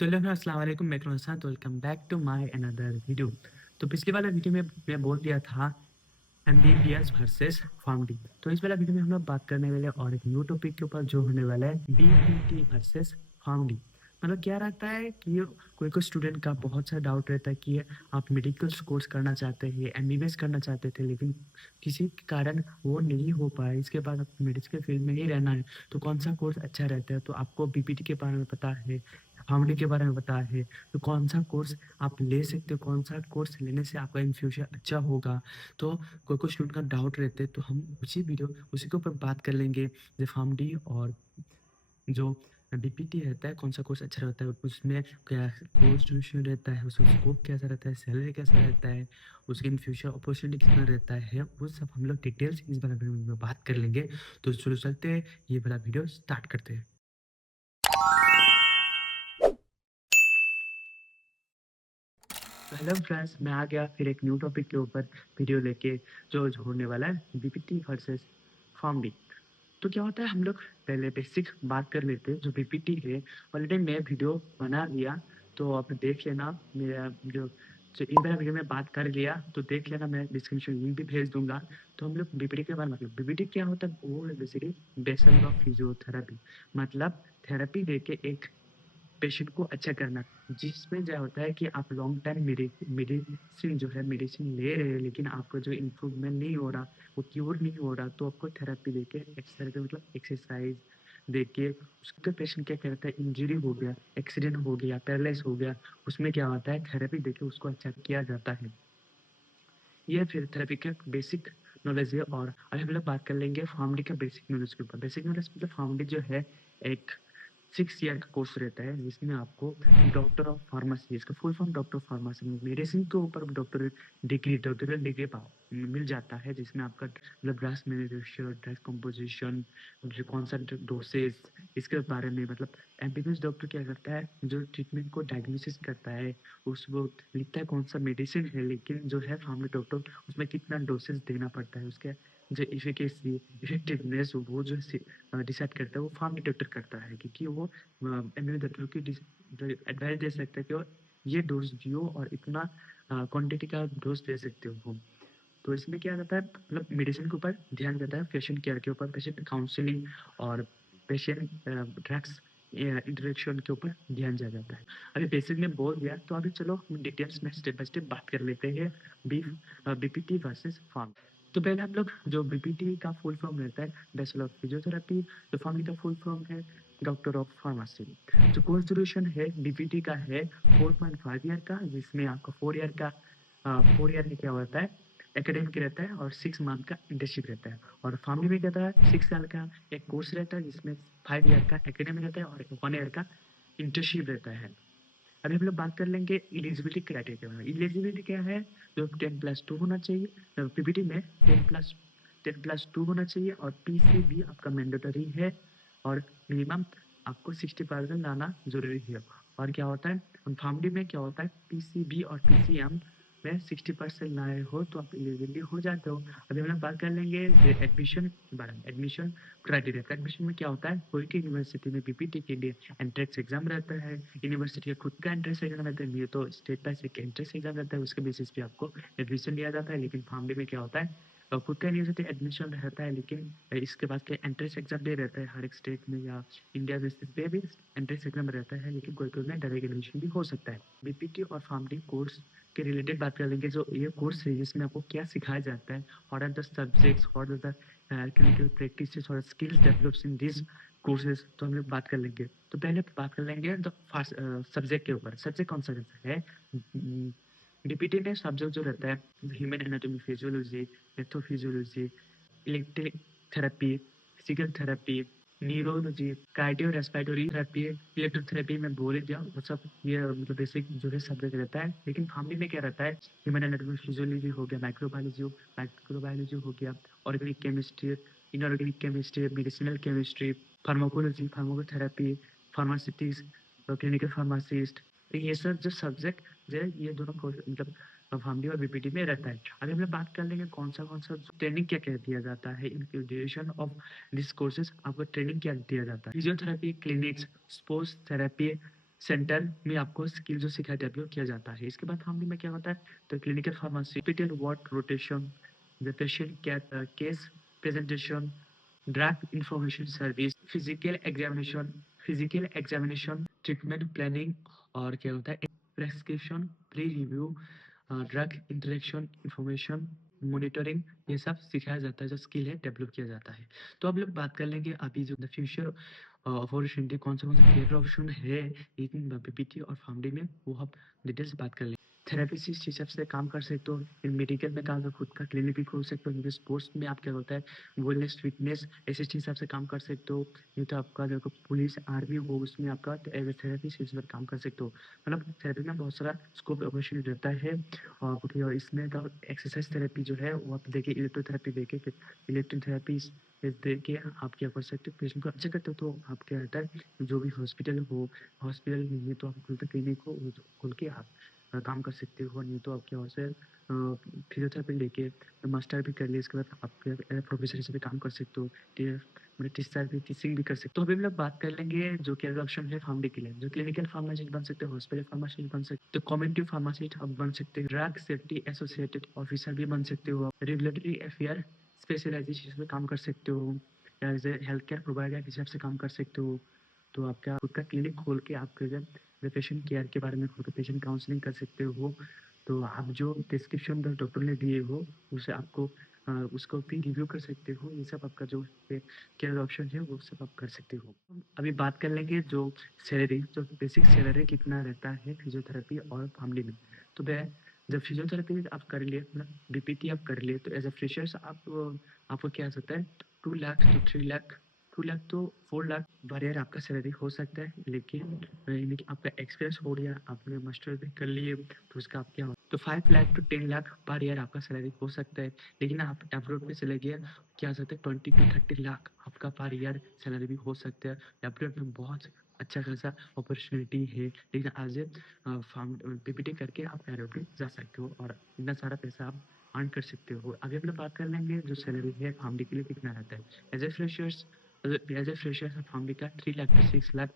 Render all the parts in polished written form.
तो हेलो अस्सलाम वालेकुम, मैं साथ welcome back to my another video. तो पिछले वाला वीडियो में मैं बोल दिया था एमबीबीएस वर्सेस फार्मडी। तो इस वाला वीडियो में हम लोग बात करने वाले और एक न्यू टॉपिक के ऊपर जो होने वाला है बीपीटी वर्सेस फार्मडी। मतलब क्या रहता है कि कोई कोई स्टूडेंट का बहुत सा डाउट रहता है कि आप मेडिकल कोर्स करना चाहते हैं, एमबीबीएस करना चाहते थे, लेकिन किसी के कारण वो नहीं हो पाया। इसके बाद आप मेडिकल फील्ड में ही रहना है, तो कौन सा कोर्स अच्छा रहता है? तो आपको बीपीटी के बारे में पता है, फार्मडी के बारे में पता है, तो कौन सा कोर्स आप ले सकते हो, कौन सा कोर्स लेने से आपका इन फ्यूचर अच्छा होगा। तो कोई कोई स्टूडेंट का डाउट रहते हैं, तो हम उसी के ऊपर बात कर लेंगे। जो फार्मडी और जो बीपीटी रहता है, कौन सा कोर्स अच्छा रहता है, उसमें क्या कोर्स ड्यूरेशन रहता है, उसका स्कोप कैसा रहता है, सैलरी कैसा रहता है, उसके इन फ्यूचर अपॉर्चुनिटी कितना रहता है, वो सब हम लोग डिटेल्स इस बारे में बात कर लेंगे। तो चलो चलते हैं, ये वाला वीडियो स्टार्ट करते हैं। तो हेलो फ्रेंड्स, मैं आ गया फिर एक न्यू टॉपिक के ऊपर वीडियो लेके, जो होने वाला है बीपीटी वर्सेस फार्मडी। तो क्या होता है, हम लोग पहले बेसिक बात कर लेते हैं। जो बीपीटी है, ऑलरेडी मैं वीडियो बना लिया, तो आप देख लेना। मेरा जो इन वाला वीडियो में बात कर लिया तो देख लेना, मैं डिस्क्रिप्शन लिंक भी भेज दूंगा। तो हम लोग बीपीटी के बारे में, मतलब बीपीटी क्या होता है, वो है बेसिकली बेसल ऑफ फिजियोथेरेपी। मतलब थेरेपी देके एक पेशेंट को अच्छा करना, जिसमें क्या होता है कि आप लॉन्ग टाइम मेडिसिन जो है मेडिसिन ले रहे हैं, लेकिन आपको जो इम्प्रूवमेंट नहीं हो रहा, वो क्योर नहीं हो रहा, तो आपको थेरेपी देके एक्सरसाइज मतलब एक्सरसाइज देके उसके पेशेंट क्या करता है, इंजरी हो गया, एक्सीडेंट हो गया, पैरालाइज हो गया, उसमें क्या होता है थेरेपी देके उसको अच्छा किया जाता है। ये फिर थेरेपी का बेसिक नॉलेज है। और अभी हम लोग बात कर लेंगे फार्मडी का बेसिक नॉलेज के ऊपर। बेसिक नॉलेज मतलब फार्मडी जो है एक 6 ईयर का कोर्स रहता है, जिसमें आपको डॉक्टर ऑफ फार्मेसी, इसका full form doctor of pharmacy, medicine के ऊपर डॉक्टरल डिग्री मिल जाता है, जिसमें आपका मतलब ड्रग्स मैन्युफैक्चर, ड्रग्स कंपोजिशन, जो कौन सा डोसेज, इसके बारे में मतलब एमबीबीएस डॉक्टर क्या करता है, जो ट्रीटमेंट को डायग्नोसिस करता है, उस वो लिखता है कौन सा मेडिसिन है, लेकिन जो है फैमिली डॉक्टर उसमें कितना डोसेज देना पड़ता है, उसके जो इफिकेसी इफेक्टिवनेस वो जो डिसाइड करता है, वो फैमिली डॉक्टर करता है। क्योंकि वो एमबीबीएस डॉक्टर की एडवाइस दे सकता है कि ये डोज दियो और इतना क्वांटिटी का डोज दे सकते हो। तो इसमें क्या रहता है, मतलब मेडिसिन के ऊपर ध्यान देता है, पेशेंट केयर के ऊपर, पेशेंट काउंसलिंग और पेशेंट ड्रग्स इंटरेक्शन के ऊपर ध्यान दिया जाता है। अभी बेसिक में बोल दिया, तो अभी चलो हम डिटेल्स में स्टेप बाय स्टेप बात कर लेते हैं बीपीटी वर्सेस फार्म। तो पहले हम लोग जो बीपीटी का फुल फॉर्म रहता है बैचलर ऑफ फिजियोथेरेपी, तो फार्म का फुल फॉर्म है डॉक्टर ऑफ फार्मेसी। जो कोर्स ड्यूरेशन है बीपीटी का है 4.5 ईयर का, जिसमें आपका 4 ईयर का 4 ईयर में क्या होता है, एकेडमिक रहता है और 6 मंथ का इंटर्नशिप रहता है। और फार्मडी में कहता है 6 साल का एक कोर्स रहता है, जिसमें 5 ईयर का एकेडमिक रहता है और 1 ईयर का इंटर्नशिप रहता है। अभी हम लोग बात कर लेंगे एलिजिबिलिटी क्राइटेरिया में। एलिजिबिलिटी क्या है, जो 10+2 होना चाहिए पीपीटी में, 10+2 होना चाहिए, और पीसी भी आपका मैंडेटरी है, और मिनिमम आपको 60% लाना जरूरी है। और क्या होता है फार्मडी में, क्या होता है पीसीबी और पीसीएम में 60% लाए हो तो आप एलिजिबिलिटी हो जाते हो। अभी हम लोग बात कर लेंगे एडमिशन के बारे में। एडमिशन क्राइटेरिया, एडमिशन में क्या होता है, कोई की यूनिवर्सिटी में पीपीटी के लिए एंट्रेंस एग्जाम रहता है, यूनिवर्सिटी का खुद का एंट्रेंस एग्जाम रहता है, ये तो state by state entrance exam रहता है, उसके बेसिस पे आपको एडमिशन लिया जाता है। लेकिन फार्मडी में क्या होता है, खुद का यूनिवर्सिटी एडमिशन रहता है, लेकिन इसके बाद के एंट्रेंस एग्जाम भी रहता है हर एक स्टेट में, या इंडिया बेसिस पे भी एंट्रेंस एग्जाम रहता है, लेकिन कोई कोई में डायरेक्ट एडमिशन भी हो सकता है। बीपीटी और फार्मडी कोर्स के रिलेटेड बात कर लेंगे। जो ये कोर्स है, जिसमें आपको क्या सिखाया जाता है, what are the subjects, what are the clinical practices और skills develops in this courses, तो हम लोग बात कर लेंगे। तो पहले बात कर लेंगे द फर्स्ट सब्जेक्ट के ऊपर। सब्जेक्ट कौन सा है, बीपीटी में सब्जेक्ट जो रहता है human anatomy, physiology, pathophysiology, electric therapy, physical therapy, neurology, cardio respiratory therapy, electrotherapy में बोल ही दिया, वो सब ये मतलब बेसिक जो है सब्जेक्ट रहता है। लेकिन फार्मडी में क्या रहता है, ह्यूमन एनाटॉमी, फिजियोलॉजी हो गया, माइक्रोबायोलॉजी हो गया, organic chemistry, inorganic chemistry, medicinal chemistry, pharmacology, pharmacotherapy, pharmaceutics, clinical pharmacist, तो ये सब जो सब्जेक्ट जो है, ये दोनों मतलब फार्मडी और बीपीटी में रहता है। अभी हम लोग बात कर लेंगे कौन सा ट्रेनिंग क्या क्या दिया जाता है in duration of this courses. आपको ट्रेनिंग क्या दिया जाता है, physiotherapy clinics, sports therapy, centre में आपको स्किल जो सिखाया डेवलप किया जाता है। इसके बाद फार्मडी में क्या होता है, तो clinical pharmacy, hospital ward rotation, the patient case presentation, drug information service, physical examination, treatment planning, और क्या होता है prescription, pre review, drug interaction information, monitoring, ये सब सिखाया जाता है, जो स्किल है डेवलप किया जाता है। तो अब लोग बात कर लेंगे अभी जो द फ्यूचर अपॉर्चुनिटी कौन से करियर ऑप्शन है इन पीपीटी और फार्मडी में, वो आप डिटेल्स बात कर लेंगे। थेरेपिस्ट इस हिसाब से काम कर सकते हो, इन मेडिकल में काम कर खुद का क्लिनिक भी खोल सकते हो, इनके स्पोर्ट्स में आप क्या होता है वेलनेस फिटनेस ऐसे हिसाब से काम कर सकते हो। नहीं तो आपका देखो पुलिस आर्मी हो उसमें आपका एज ए थेरेपिस्ट इस पर काम कर सकते हो। मतलब थेरेपी में बहुत सारा स्कोप अपॉर्चुनिटी रहता है। और इसमें तो एक्सरसाइज थेरेपी जो है वो आप देखिए, इलेक्ट्रोथेरेपी देखिए, इलेक्ट्रोथेरेपी इस देखिए आप क्या कर सकते हो, पेशेंट को अच्छा करते हो तो आप क्या रहता है जो भी हॉस्पिटल हो, हॉस्पिटल नहीं है तो आप खुलते क्लिनिक को खोल के आप काम कर सकते हो। नहीं तो आप क्या हो से फिजियोथेरेपी लेके मास्टर भी कर लिए, इसके बाद आप प्रोफेसर से भी काम कर सकते हो, मतलब टीचर भी टीचिंग भी कर सकते हो। तो अभी हम लोग बात कर लेंगे जो कि ऑप्शन है फार्मडी के लिए, जो क्लिनिकल फार्मासिस्ट बन सकते हो, हॉस्पिटल फार्मासिस्ट बन सकते हो, कम्युनिटी फार्मासिस्ट आप बन सकते हो, ड्रग सेफ्टी एसोसिएटेड ऑफिसर भी बन सकते हो, रेगुलेटरी अफेयर स्पेशलाइजेशन में काम कर सकते हो, या as a health care provider हिसाब से काम कर सकते हो। तो आपका खुद का क्लिनिक खोल के आप पेशेंट केयर के बारे में खुद का पेशेंट काउंसलिंग कर सकते हो। तो आप जो प्रिस्क्रिप्शन डॉक्टर ने दिए हो उसे आपको उसको भी रिव्यू कर सकते हो। ये सब आपका जो केयर ऑप्शन है वो सब आप कर सकते हो। अभी बात कर लेंगे जो सैलरी, जो बेसिक सैलरी कितना रहता है फिजियोथेरेपी और फार्मडी में। तो वह जब फिजियोथेरेपी आप कर लिए, मतलब बीपीटी आप कर लिए, तो एज अ फ्रेशर्स आपको क्या आ सकता है 2 लाख to 3 लाख, 2 लाख to 4 लाख पर आपका सैलरी हो सकता है। लेकिन यानी कि आपका एक्सपीरियंस हो गया, आपने मास्टर भी कर लिए, तो उसका आप क्या हो तो 5 lakh to 10 lakh per year आपका सैलरी हो सकता है। लेकिन आप अब्रॉड में चले गए, क्या हो सकता है 20 to 30 लाख आपका पर ईयर सैलरी भी हो सकता है। अब्रॉड में बहुत अच्छा खासा अपॉर्चुनिटी है, लेकिन आज फार्म पीपीटी करके आप अब्रॉड में जा सकते हो और इतना सारा पैसा आप अर्न कर सकते हो। अभी हम लोग बात कर लेंगे जो सैलरी है फार्मडी के लिए कितना रहता है। एज ए फ्रेशर्स फार्मडी का 3 lakh to 6 lakh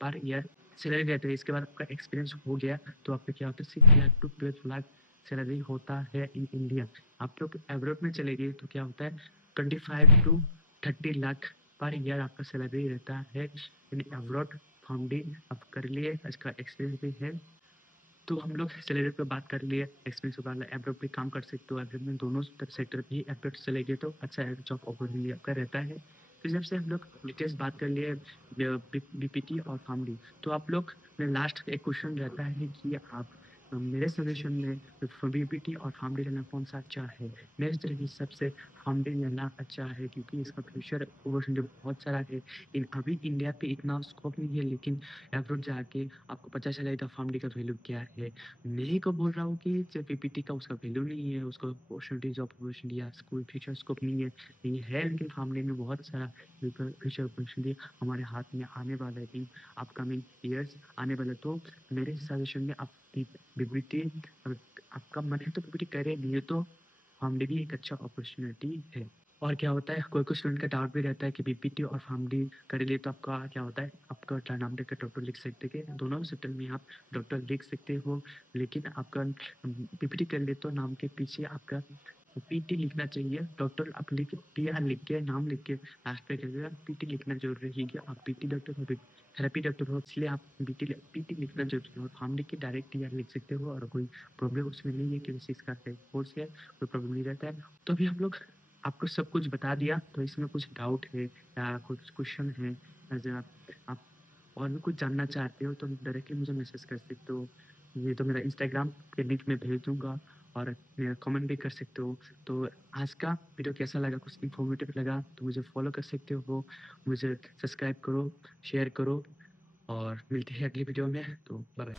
per year salary रहता है। इसके बाद आपका एक्सपीरियंस हो गया तो आपका क्या होता है 6 लाख to 12 लाख सैलरी होता है इन इंडिया। आप लोग एवरेज में चले गए तो क्या होता है 25 to 30 लाख पर ईयर आपका सैलरी रहता है इन एवरेज। फार्मडी आप कर लिए, इसका एक्सपीरियंस भी है। तो हम लोग सैलरी पे बात कर लिए, एक्सपीरियंस के बाद एब्रॉड भी काम कर सकते हो। एब्रॉड में दोनों सेक्टर भी एब्रॉड चले गए तो अच्छा जॉब अपॉर्चुनिटी आपका रहता है। तो जब से हम लोग डिटेल्स बात कर लिए बीपीटी और फार्मडी, तो आप लोग में लास्ट एक क्वेश्चन रहता है कि आप मेरे सजेशन में बीपीटी और फार्मडी लेना कौन सा अच्छा है। मेरे तरह हिसाब से फार्मडी लेना अच्छा है, क्योंकि इसका फ्यूचर अपॉर्चुनिटी बहुत सारा है। अभी इंडिया पे इतना स्कोप नहीं है, लेकिन अब्रॉड जाके आपको पता चलेगा फार्मडी का वैल्यू क्या है। नहीं को बोल रहा हूँ कि जो पीपीटी का उसका वैल्यू नहीं है, उसका अपॉर्चुनिटी जॉब अपॉर्चुनिटी या स्कूल फ्यूचर स्कोप नहीं है, लेकिन फार्मडी में बहुत सारा फ्यूचर अपॉर्चुनिटी हमारे हाथ में आने वाला है इन अपकमिंग ईयर्स आने वाला। तो मेरे सजेशन में आप पीपीटी, आपका मन है तो पीपीटी करें, नहीं है तो फार्मडी भी एक अच्छा अपॉर्चुनिटी है। और क्या होता है कोई स्टूडेंट का डाउट भी रहता है कि बीपीटी और फार्मडी कर लिए तो आपका क्या होता है, आपका नाम देकर डॉक्टर लिख सकते हैं। दोनों सेक्टर में आप डॉक्टर लिख सकते हो, लेकिन आपका पीपीटी कर ले तो नाम के पीछे आपका पीटी लिखना चाहिए। डॉक्टर आप लिख टीआर लिख के नाम लिख के लास्ट पे करिएगा, पीटी लिखना जरूरी है कि आप पीटी डॉक्टर हो, थेरेपी डॉक्टर हो, इसलिए आप पीटी लिखना जरूरी है। और फार्मडी के डायरेक्ट टीआर लिख सकते हो और कोई प्रॉब्लम उसमें नहीं है कि इसका कोर्स है, कोई प्रॉब्लम नहीं रहता है। तो अभी हम लोग आपको सब कुछ बता दिया, तो इसमें कुछ डाउट है या कुछ क्वेश्चन है, या आप और भी कुछ जानना चाहते हो तो डायरेक्टली मुझे मैसेज कर सकते हो। ये तो मेरा इंस्टाग्राम के लिंक में भेज दूंगा और मेरा कमेंट भी कर सकते हो। तो आज का वीडियो कैसा लगा, कुछ इन्फॉर्मेटिव लगा तो मुझे फॉलो कर सकते हो, मुझे सब्सक्राइब करो, शेयर करो, और मिलते हैं अगली वीडियो में। तो बाय बाय।